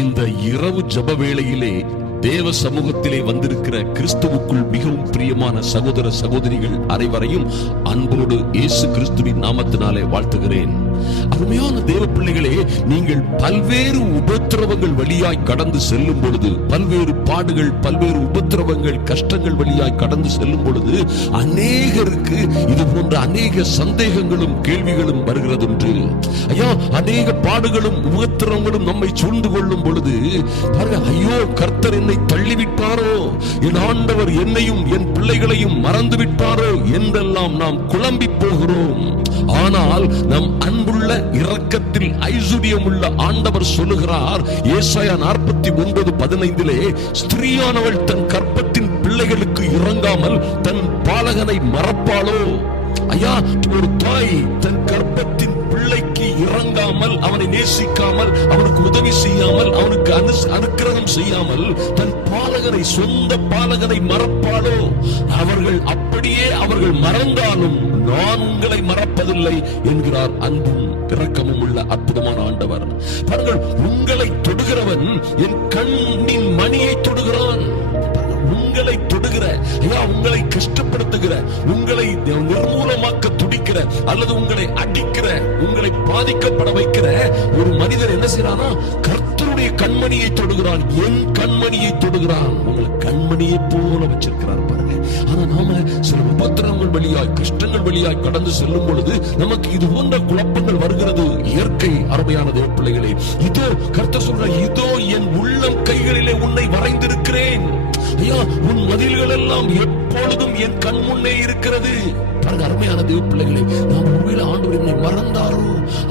இந்த இரவு ஜப வேளையிலே தேவ சமூகத்திலே வந்திருக்கிற கிறிஸ்துவுக்குள் மிகவும் பிரியமான சகோதர சகோதரிகள் அனைவரையும் அன்போடு இயேசு கிறிஸ்துவின் நாமத்தினாலே வாழ்த்துகிறேன். அருமையான தேவ பிள்ளைகளே நீங்கள் பல்வேறு உபத்திரவங்கள் வழியாய் கடந்து செல்லும் பொழுது பல்வேறு பாடுகள் பல்வேறு உபத்திரவங்கள் கஷ்டங்கள் வழியாய் கடந்து செல்லும் பொழுது அநேகருக்கு இது போன்ற அநேக சந்தேகங்களும் கேள்விகளும் வருகிறது என்று ஐயா அநேக பாடுகளும் உபத்திரவங்களும் நம்மை சூழ்ந்து கொள்ளும் பொழுது பாருங்க ஐயோ கர்த்தர் என்னை தள்ளிவிட்டாரோ? என் ஆண்டவர் என்னையும் என் பிள்ளைகளையும் மறந்து விட்டாரோ என்றெல்லாம் நாம் குழம்பி போகிறோம். ஆனால் நம் அன்பு அன்புள்ள இரக்கத்தில் ஐஸ்வர்யம் உள்ள ஆண்டவர் சொல்லுகிறார். ஏசாயா நாற்பத்தி ஒன்பது பதினைந்திலே ஸ்திரீயானவள் தன் கற்பத்தின் பிள்ளைகளுக்கு இறங்காமல் தன் பாலகனை மறப்பாளோ? ஐயா ஒரு தாய் தன் இறங்காமல் அவனை நேசிக்காமல் அவனுக்கு உதவி செய்யாமல் அவனுக்கு அனு அனுக்கிரகம் செய்யாமல் தன் பாலகனை சொந்த பாலகனை மறப்பாளோ? அவர்கள் அப்படியே அவர்கள் மறந்தாலும் நான் உங்களை மறப்பதில்லை என்கிறார் அன்பும் இரக்கமும் உள்ள அற்புதமான ஆண்டவர். பாருங்கள் உங்களை தொடுகிறவன் என் கண்ணின் மணியை தொடுகிறான். உங்களை தொடுகிற ஐயா உங்களை கஷ்டப்படுத்துகிற உங்களை நிர்மூலமாக்க துடிக்கிற அல்லது உங்களை அடிக்கிற உங்களை பாதிக்கப்பட வைக்கிற ஒரு மனிதர் என்ன செய்யறானா கர்த்தருடைய கண்மணியை தொடுகிறான் என் கண்மணியை தொடுகிறான். உங்களை கண்மணியை போல வச்சிருக்கிறார் பாருங்க. ஆனா நாம சில உபத்திரங்கள் வழியாய் கஷ்டங்கள் வழியாய் கடந்து செல்லும் பொழுது நமக்கு இது போன்ற குழப்பங்கள் வருகிறது. இயற்கை அருமையான தேவ பிள்ளைகளே இதோ கர்த்தர் சொல்ற இதோ என் உள்ளம் கைகளிலே உன்னை வரைந்திருக்கிறேன். ஐயா உன் மதில்கள் எல்லாம் எப்பொழுதும் என் கண் முன்னே இருக்கிறது. பாருங்க அருமையான தேவ பிள்ளைகளே நாம் ஒருவேளை ஆண்டவர் என்னை மறந்தாரோ?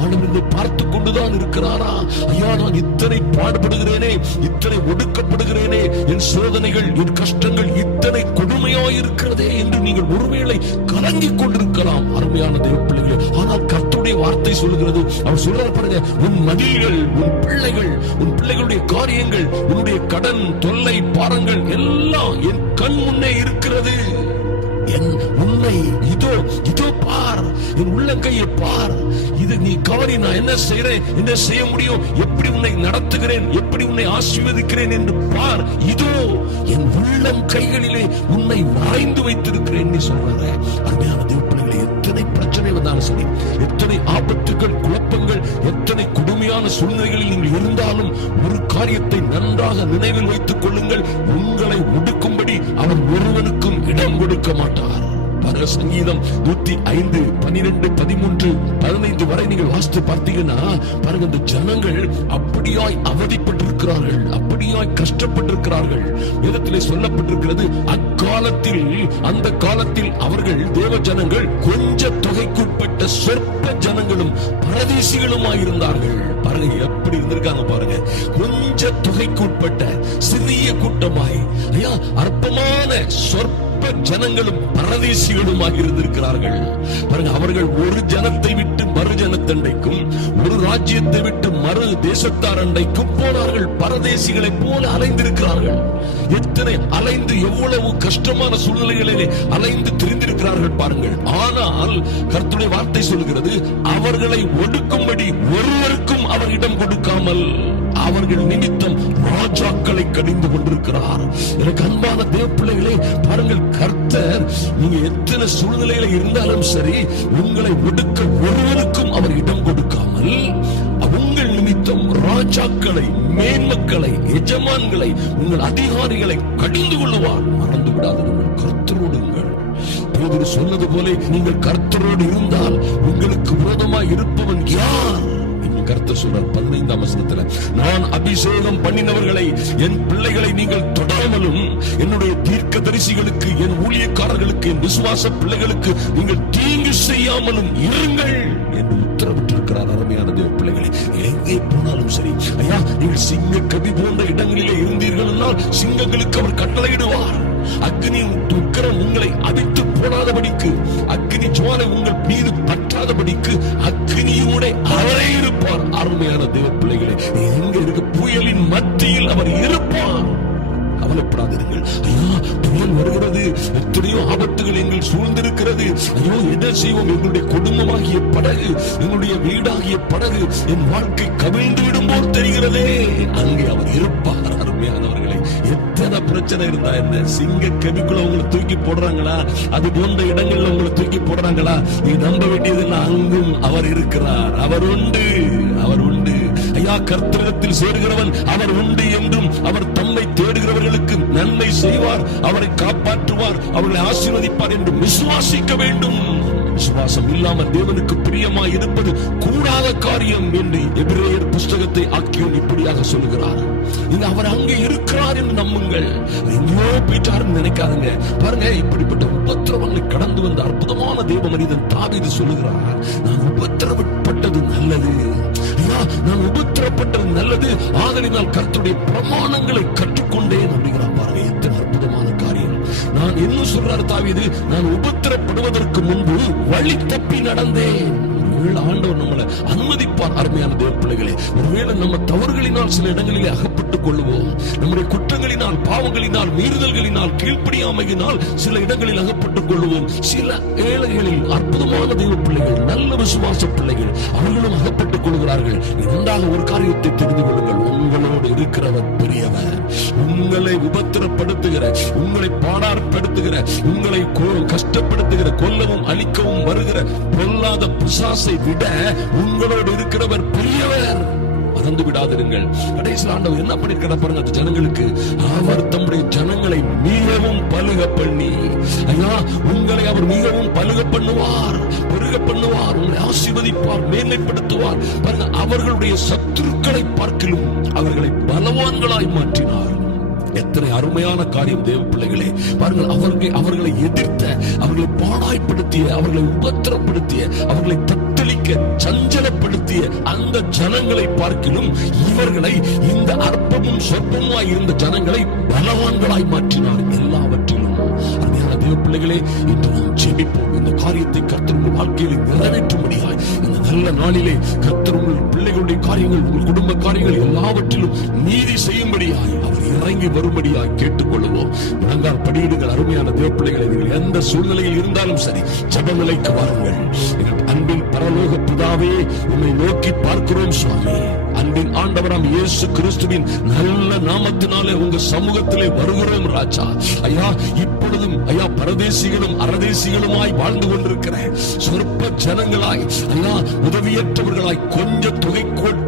ஆண்டவர் என்னை பார்த்து கொண்டுதான் இருக்கிறாரா? ஐயா நான் இத்தனை பாடுபடுகிறேனே இத்தனை ஒடுக்கப்படுகிறேனே என் சோதனைகள் என் கஷ்டங்கள் இத்தனை கொடுமையாய் இருக்கிறதே என்று நீங்கள் ஒருவேளை கலங்கிக் கொண்டிருக்கலாம் அருமையான தேவ பிள்ளைகளே. ஆனால் கர்த்தருடைய வார்த்தை சொல்லுகிறது அவர் சொல்ற பாருங்க உன் மதில்கள் உன் பிள்ளைகள் உன் பிள்ளைகளுடைய காரியங்கள் உன்னுடைய கடன் தொல்லை பாரங்கள் எல்லாம் என் கண் முன்னே இருக்கிறது. என் உன்னை இதோ இதோ பார் என் உள்ளங்கையை பார். இது நீ கவனி நான் என்ன செய்யறேன் என்ன செய்ய முடியும்? எப்படி உன்னை நடத்துகிறேன்? எப்படி உன்னை ஆசீர்வதிக்கிறேன் என்று பார். இதோ என் உள்ளம் கைகளிலே உன்னை வாய்ந்து வைத்திருக்கிறேன் நீ சொல்றாரு அருமையான தேவப்பிள்ளைகளை எத்தனை பிரச்சனை வந்தாலும் சரி எத்தனை ஆபத்துகள் குழப்பங்கள் எத்தனை கொடுமையான சூழ்நிலைகளில் நீங்கள் இருந்தாலும் ஒரு காரியத்தை நன்றாக நினைவில் வைத்துக் கொள்ளுங்கள். உங்களை ஒடுக்கும்படி அவர் ஒருவனுக்கும் இடம் கொடுக்க மாட்டார். பாருங்க சங்கீதம் நூத்தி ஐந்து பனிரெண்டு பதிமூன்று பதினைந்து வரை நீங்கள் வாசித்து பார்த்தீங்கன்னா பாருங்க இந்த ஜனங்கள் அப்படியாய் அவதிப்பட்டிருக்கிறார்கள் அப்படியாய் கஷ்டப்பட்டிருக்கிறார்கள். வேதத்திலே சொல்லப்பட்டிருக்கிறது அக்காலத்தில் அந்த காலத்தில் அவர்கள் தேவ ஜனங்கள் கொஞ்ச தொகைக்குட்பட்ட சொற்ப ஜனங்களும் பரதேசிகளுமாயிருந்தார்கள். பாருங்க எப்படி இருந்திருக்காங்க பாருங்க. கொஞ்ச தொகைக்குட்பட்ட சிறிய கூட்டமாய் ஐயா அற்பமான சொற்ப ஜனங்களும் பரதேசிகளுமாக இருந்திருக்கிறார்கள். பாருங்க அவர்கள் ஒரு ஜனத்தை விட்டு மறு ஜனத்தண்டைக்கும் ஒரு ராஜ்யத்தை விட்டு மறு தேசத்தார் அண்டைக்கும் போனார்கள். பரதேசிகளை போல அலைந்திருக்கிறார்கள். எத்தனை அலைந்து எவ்வளவு கஷ்டமான சூழ்நிலைகளிலே அலைந்து திரிந்திருக்கிறார்கள் பாருங்கள். ஆனால் கர்த்துடைய வார்த்தை சொல்கிறது அவர்களை ஒடுக்கும்படி ஒருவருக்கும் அவர் இடம் கொடுக்காமல் அவர்கள் நிமித்தம் ராஜாக்களை கடிந்து கொண்டிருக்கிறார். எனக்கு அன்பான தேவ பிள்ளைகளே பாருங்கள் கர்த்தர் நீங்க எத்தனை சூழ்நிலையில இருந்தாலும் சரி உங்களை ஒடுக்க ஒருவருக்கும் அவர் இடம் கொடுக்காமல் உங்கள் நிமித்தம் ராஜாக்களை மேன்மக்களை எஜமான்களை உங்கள் அதிகாரிகளை கடிந்து கொள்ளுவார். மறந்து விடாதீர்கள் கர்த்தரோடுங்கள் பேதர் சொன்னது போல நீங்கள் கர்த்தரோடு இருந்தால் உங்களுக்கு விரோதமாய் இருப்பவன் யார்? என்று கர்த்தர் சொல்றார் பதினைந்தாம் வசனத்துல நான் அபிஷேகம் பண்ணினவர்களை என் பிள்ளைகளை நீங்கள் தொடாமலும் என்னுடைய தீர்க்க தரிசிகளுக்கு என் ஊழியக்காரர்களுக்கு என் விசுவாச பிள்ளைகளுக்கு நீங்கள் தீங்கு செய்யாமலும் இருங்கள் என்று உத்தரவிட்டிருக்கிறார் அருமையான தேவ பிள்ளைகளே. எங்கே போனாலும் சரி ஐயா நீங்கள் சிங்க கவி போன்ற இடங்களிலே இருந்தீர்கள் என்றால் சிங்கங்களுக்கு அவர் கட்டளையிடுவார். அக்னி துக்கரம் உங்களை அவித்து போடாதபடிக்கு அக்னி ஜுவாலை உங்கள் மீது பற்றாதபடிக்கு. அக்னியோட அவரே இருப்பார். அருமையான தேவ பிள்ளைகளை எங்க இருக்க? புயலின் மத்தியில் அவர் இருப்பார். கவலைப்படாதீர்கள் ஐயா புயல் வருகிறது. எத்தனையோ ஆபத்துகள் எங்கள் சூழ்ந்திருக்கிறது. ஐயோ என்ன செய்வோம். எங்களுடைய குடும்பமாகிய படகு எங்களுடைய வீடாகிய படகு என் வாழ்க்கை கவிழ்ந்து விடும் போல் தெரிகிறதே. அங்கே அவர் இருப்பார். அருமையானவர்கள். எத்தனை பிரச்சனை இருந்தா என்ன? சிங்க கவிக்குள்ள உங்களை தூக்கி போடுறாங்களா? அது போன்ற இடங்கள்ல உங்களை தூக்கி போடுறாங்களா? நீ நம்ப வேண்டியது என்ன? அங்கும் அவர் இருக்கிறார். அவர் உண்டு. அவர் உண்டு. ஐயா கர்த்தகத்தில் சேருகிறவன் அவர் உண்டு என்றும் அவர் தம்மை தேடுகிறவர்களுக்கு நன்மை செய்வார். அவரை காப்பாற்றுவார். அவர்களை ஆசீர்வதிப்பார் என்று விசுவாசிக்க வேண்டும். விசுவாசம் இல்லாமல் தேவனுக்கு பிரியமா இருப்பது கூடாத காரியம் என்று எபிரேயர் புஸ்தகத்தை ஆக்கியோன் இப்படியாக சொல்லுகிறார். இது அவர் அங்கே இருக்கிறார் என்று நம்புங்கள். எங்கேயோ போயிட்டாருன்னு நினைக்காதுங்க. பாருங்க இப்படிப்பட்ட உபத்திரவங்களை கடந்து வந்த அற்புதமான தேவ மனிதன் தாவிது சொல்லுகிறார் நான் உபத்திரப்பட்டது நல்லது. நான் உபத்திரப்பட்டது நல்லது. ஆதலினால் கருத்துடைய பிரமாணங்களை கற்றுக்கொண்டேன் அப்படிங்கிறார். பாருங்க எத்தனை நான் என்ன சொல்றார் தாவிது? நான் உபத்திரப்படுவதற்கு முன்பு வழி தப்பி நடந்தேன். ஒருவேளை ஆண்டவர் நம்மளை அனுமதிப்பார் அருமையான தேவ பிள்ளைகளே. ஒருவேளை நம்ம தவறுகளினால் சில இடங்களிலே அகப்பட்டுக் கொள்வோம் நம்முடைய குற்றங்களினால் பாவங்களினால் மீறுதல்களினால் கீழ்ப்படியாமையினால் சில இடங்களில் அகப்பட்டுக் கொள்வோம் சில ஏழைகளில் அற்புதமான தெய்வ பிள்ளைகள் நல்ல விசுவாச பிள்ளைகள் அவர்களும் அகப்பட்டுக் கொள்கிறார்கள். இரண்டாக ஒரு காரியத்தை தெரிந்து கொள்ளுங்கள். உங்களோடு இருக்கிறவர் பெரியவர். உங்களை உபத்திரப்படுத்துகிற உங்களை பாடார்படுத்துகிற உங்களை கொ- கஷ்டப்படுத்துகிற கொல்லவும் அழிக்கவும் வருகிற பொல்லாத பிசாச விட உங்களோடு இருக்கிறவர் பெரியவர். மறந்து விடாதிருங்கள். கடைசியில் ஆண்டவர் என்ன பண்ணிருக்கிற பாருங்க அந்த ஜனங்களுக்கு. அவர் தம்முடைய ஜனங்களை மிகவும் பலுக பண்ணி ஐயா உங்களை அவர் மிகவும் பலுக பண்ணுவார் பெருக பண்ணுவார் உங்களை ஆசீர்வதிப்பார் மேன்மைப்படுத்துவார். பாருங்க அவர்களுடைய சத்துருக்களை பார்க்கிலும் அவர்களை பலவான்களாய் மாற்றினார். எத்தனை அருமையான காரியம் தேவ பிள்ளைகளே. பாருங்கள் அவர்கள் அவர்களை எதிர்த்த அவர்களை பாடாய்ப்படுத்திய அவர்களை உபத்திரப்படுத்திய அவர்களை தத்தளிக்க சஞ்சலப்படுத்திய அந்த ஜனங்களை பார்க்கிலும் இவர்களை இந்த அற்பமும் சொற்பமாய் இருந்த ஜனங்களை பலவான்களாய் மாற்றினார் எல்லாவற்றிலும். தேவ பிள்ளைகளே இன்று நாம் ஜெபிப்போம். இந்த காரியத்தை கர்த்தர் உங்கள் வாழ்க்கையில் நிறைவேற்றும்படியாய் இந்த நல்ல நாளிலே கர்த்தர் உங்கள் பிள்ளைகளுடைய காரியங்கள் உங்கள் குடும்ப காரியங்கள் எல்லாவற்றிலும் நீதி செய்யும்படியாய் அவர் இறங்கி வரும்படியாய் கேட்டுக்கொள்ளுவோம். முழங்கால் படியிடுங்கள். அருமையான தேவ பிள்ளைகளை நீங்கள் எந்த சூழ்நிலையில் இருந்தாலும் சரி ஜபநிலைக்கு வாருங்கள். எங்கள் அன்பின் பரலோக பிதாவே உம்மை நோக்கி பார்க்கிறோம் சுவாமி. அன்பின் ஆண்டவராம் இயேசு கிறிஸ்துவின் நல்ல நாமத்தினாலே உங்க சமூகத்திலே வருகிறோம் ராஜா. ஐயா இப்பொழுதும் ஐயா பரதேசிகளும் அரதேசிகளுமாய் வாழ்ந்து கொண்டிருக்கிற சொற்ப ஜனங்களாய் ஐயா உதவியற்றவர்களாய் கொஞ்சம் தொகை கோட்டு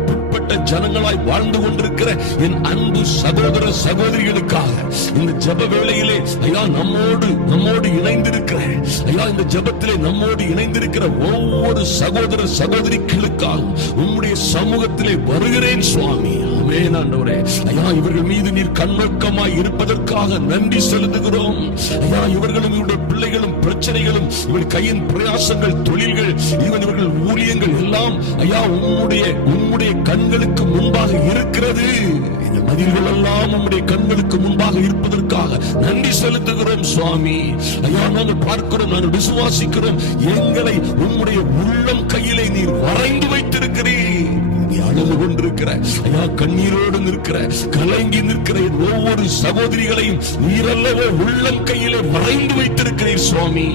தொகைக்கோட்பட்ட ஜனங்களாய் வாழ்ந்து கொண்டிருக்கிற என் அன்பு சகோதர சகோதரிகளுக்காக இந்த ஜெப வேளையிலே ஐயா நம்மோடு நம்மோடு இணைந்திருக்கிற ஐயா இந்த ஜெபத்திலே நம்மோடு இணைந்திருக்கிற ஒவ்வொரு சகோதர சகோதரிகளுக்காக உம்முடைய சமூகத்திலே வருகிறேன் சுவாமி. ஆமென் ஆண்டவரே ஐயா இவர்கள் மீது நீர் கண்ணோக்கமாய் இருப்பதற்காக நன்றி செலுத்துகிறோம். ஐயா இவர்களும் இவருடைய பிள்ளைகளும் பிரச்சனைகளும் இவள் கையின் பிரயாசங்கள் தொழில்கள் இவன் இவர்கள் ஊழியங்கள் எல்லாம் ஐயா உம்முடைய உம்முடைய கண்களுக்கு முன்பாக இருக்கிறது. இந்த மதில்கள் எல்லாம் உம்முடைய கண்களுக்கு முன்பாக இருப்பதற்காக நன்றி செலுத்துகிறோம் சுவாமி. ஐயா நாங்கள் பார்க்கிறோம் நாங்கள் விசுவாசிக்கிறோம். எங்களை உம்முடைய உள்ளம் கையிலே நீர் வரைந்து வைத்திருக்கிறீர். நீ அழுது கொண்டிருக்கிற ஐயா கண்ணீரோடு நிற்கிற கலங்கி நிற்கிற ஒவ்வொரு சகோதரிகளையும் நீரல்லவோ உள்ளம் கையிலே மறைந்து வைத்திருக்கிறீர் சுவாமி.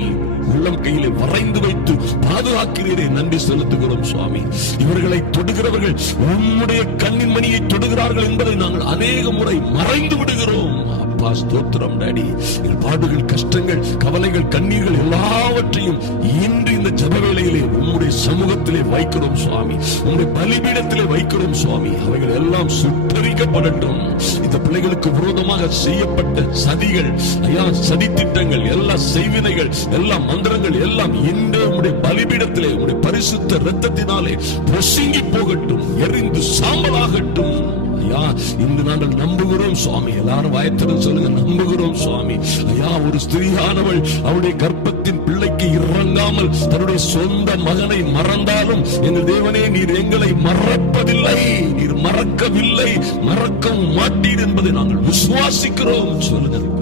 உள்ளம் கையிலே வரைந்து வைத்து பாதுகாக்கிறீரே. நன்றி செலுத்துகிறோம் சுவாமி. இவர்களை தொடுகிறவர்கள் உம்முடைய கண்ணின் மணியை தொடுகிறார்கள் என்பதை நாங்கள் அநேக முறை மறைந்து விடுகிறோம். அப்பா ஸ்தோத்திரம் டாடி. எங்கள் பாடுகள் கஷ்டங்கள் கவலைகள் கண்ணீர்கள் எல்லாவற்றையும் இன்று இந்த ஜபவேளையிலே உம்முடைய சமூகத்திலே வைக்கிறோம் சுவாமி. உங்களுடைய பலிபீடத்திலே வைக்கிறோம் சுவாமி. அவைகள் எல்லாம் சுட்டரிக்கப்படட்டும். இந்த பிள்ளைகளுக்கு விரோதமாக செய்யப்பட்ட சதிகள் ஐயா சதி திட்டங்கள் எல்லா செய்வினைகள் எல்லா மந்திரங்கள் எல்லாம் இன்று உங்களுடைய பலிபீடத்திலே உங்களுடைய பரிசுத்த இரத்தத்தினாலே பொசுங்கி போகட்டும் எரிந்து சாம்பலாகட்டும். ஐயா இன்று நாங்கள் நம்புகிறோம் சுவாமி. எல்லாரும் வாயத்திடம் சொல்லுங்க நம்புகிறோம் சுவாமி. ஐயா ஒரு ஸ்திரீயானவள் அவளுடைய கர்ப்பத்தின் பிள்ளைக்கு இறங்காமல் தன்னுடைய சொந்த மகனை மறந்தாலும் எங்கள் தேவனே நீர் எங்களை மறப்பதில்லை. நீர் மறக்கவில்லை. மறக்கவும் மாட்டீர் என்பதை நாங்கள் விசுவாசிக்கிறோம். சொல்லுங்க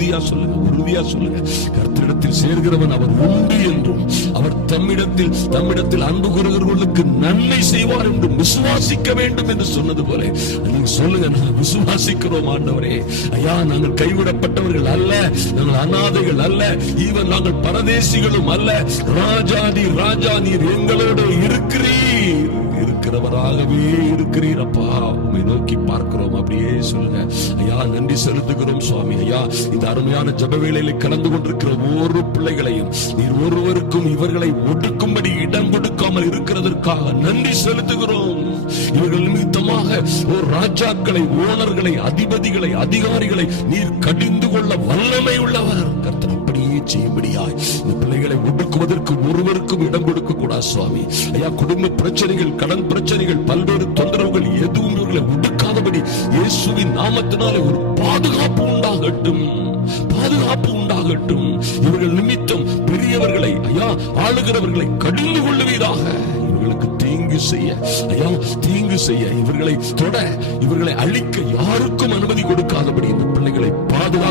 உறுதியா சொல்லுங்க உறுதியா சொல்லுங்க. கர்த்தரிடத்தில் சேர்கிறவன் அவர் உண்டு என்றும் அவர் தம்மிடத்தில் தம்மிடத்தில் அன்பு கூறுகிறவர்களுக்கு நன்மை செய்வார் என்றும் விசுவாசிக்க வேண்டும் என்று சொன்னது போல. நீங்க சொல்லுங்க நாங்கள் விசுவாசிக்கிறோம் ஆண்டவரே. ஐயா நாங்கள் கைவிடப்பட்டவர்கள் அல்ல நாங்கள் அநாதைகள் அல்ல ஈவன் நாங்கள் பரதேசிகளும் அல்ல. ராஜாதி ராஜா நீர் எங்களோடு இருக்கிறீர். இருக்கிறவராகவே இருக்கிறீர் அப்பா நோக்கி பார்க்கிறோம் அப்படியே சொல்லுங்க. ஐயா நன்றி செலுத்துகிறோம் சுவாமி. ஐயா இந்த அருமையான ஜப வேளையில கலந்து கொண்டிருக்கிற ஒவ்வொரு பிள்ளைகளையும் நீர் ஒருவருக்கும் இவர்களை ஒடுக்கும்படி இடம் கொடுக்காமல் இருக்கிறதற்காக நன்றி செலுத்துகிறோம். இவர்கள் நிமித்தமாக ஒரு ராஜாக்களை ஓனர்களை அதிபதிகளை அதிகாரிகளை நீர் கடிந்து கொள்ள வல்லமை உள்ளவர். கர்த்தர் நீயே செய்யும்படியாய். இந்த பிள்ளைகளை ஒடுக்குவதற்கு ஒருவருக்கும் இடம் கொடுக்க கூடாது சுவாமி. ஐயா குடும்ப பிரச்சனைகள் கடன் பிரச்சனைகள் பல்வேறு தொந்தரவுகள் எதுவும் இவர்களை ஒடுக்காதபடி இயேசுவின் நாமத்தினாலே ஒரு பாதுகாப்பு உண்டாகட்டும். பாதுகாப்பு உண்டாகட்டும். இவர்கள் நிமித்தம் பெரியவர்களை ஐயா ஆளுகிறவர்களை கடிந்து கொள்ளுவீராக. இவர்களுக்கு தீங்கு செய்ய ஐயா தீங்கு செய்ய இவர்களை தொட இவர்களை அழிக்க யாருக்கும் அனுமதி கொடுக்காதபடி இந்த பிள்ளைகளை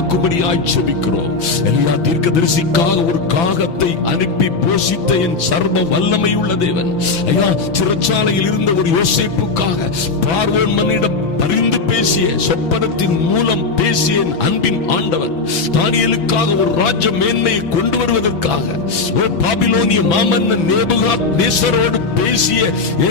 பாதுகாக்கும்படியாய் செபிக்கிறோம். எல்லா தீர்க்கதரிசிக்காக ஒரு காகத்தை அனுப்பி போஷித்த என் சர்வ வல்லமை உள்ள தேவன். ஐயா சிறைச்சாலையில் இருந்த ஒரு யோசிப்புக்காக பார்வோன் மன்னிடம் பரிந்து பேசிய சொப்பனத்தின் மூலம் பேசிய அன்பின் ஆண்டவர். தானியலுக்காக ஒரு ராஜ மேன்மையை கொண்டு வருவதற்காக ஒரு பாபிலோனிய மாமன்ன நேபுகாத் நேசரோடு பேசிய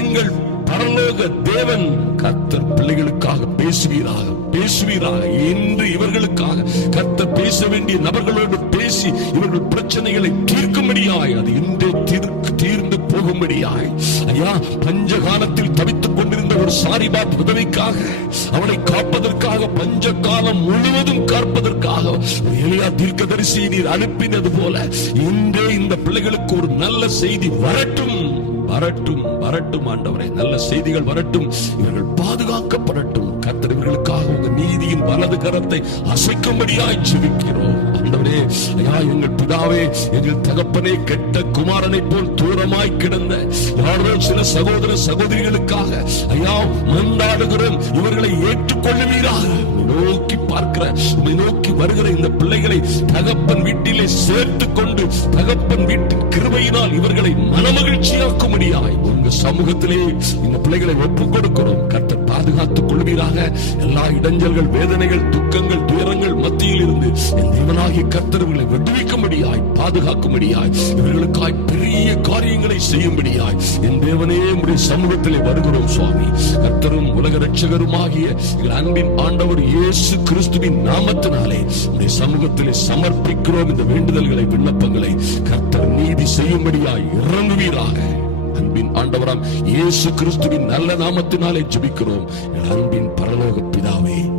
எங்கள் பரலோக தேவன் கத்தர் பிள்ளைகளுக்காக பேசுவீராக பேசுவீராக. என்று இவர்களுக்காக கத்த பேச வேண்டிய நபர்களோடு பேசி இவர்கள் பிரச்சனைகளை தீர்க்கும்படியாய் அது இன்றே தீர்க்கு தீர்ந்து போகும்படியாய். ஐயா பஞ்ச காலத்தில் தவித்துக் கொண்டிருந்த ஒரு சாரிபாத் உதவிக்காக அவனை காப்பதற்காக பஞ்ச காலம் முழுவதும் காப்பதற்காக எளியா தீர்க்க தீர்க்கதரிசி நீர் அனுப்பினது போல இன்றே இந்த பிள்ளைகளுக்கு ஒரு நல்ல செய்தி வரட்டும் வரட்டும் வரட்டும் ஆண்டவரே. நல்ல செய்திகள் வரட்டும். இவர்கள் பாதுகாக்கப்படட்டும். இருக்கிறவர்களுக்காக உங்க நீதியின் வலது கரத்தை அசைக்கும்படியாய் ஜெபிக்கிறோம். ஆண்டவரே ஐயா எங்கள் பிதாவே எங்கள் தகப்பனே கெட்ட குமாரனை போல் தூரமாய் கிடந்த யாரோ சில சகோதர சகோதரிகளுக்காக ஐயா மந்தாடுகிறோம் இவர்களை ஏற்றுக்கொள்ளுவீராக. நோக்கி பார்க்கிற நோக்கி வருகிற இந்த பிள்ளைகளை தகப்பன் வீட்டிலே சேர்த்து கொண்டு தகப்பன் வீட்டின் கிருபையினால் இவர்களை மனமகிழ்ச்சியாக்கும்படியாய் உங்க சமூகத்திலே இந்த பிள்ளைகளை ஒப்புக் கொடுக்கிறோம். கர்த்தர் பாதுகாத்துக் கொள்வீராக. எல்லா இடைஞ்சல்கள் வேதனைகள் துக்கங்கள் துயரங்கள் மத்தியில் இருந்து என் தேவனாகி கர்த்தர் இவர்களை விடுவிக்கும்படியாய் பாதுகாக்கும்படியாய் இவர்களுக்காய் பெரிய காரியங்களை செய்யும்படியாய் என் தேவனே உடைய சமூகத்திலே வருகிறோம் சுவாமி. கர்த்தரும் உலக ரட்சகருமாகிய எங்கள் அன்பின் ஆண்டவர் இயேசு கிறிஸ்துவின் நாமத்தினாலே உடைய சமூகத்திலே சமர்ப்பிக்கிறோம் இந்த வேண்டுதல்களை விண்ணப்பங்களை. கர்த்தர் நீதி செய்யும்படியாய் இறங்குவீராக. அன்பின் ஆண்டவராம் இயேசு கிறிஸ்துவின் நல்ல நாமத்தினாலே ஜெபிக்கிறோம். அன்பின் பரலோக பிதாவே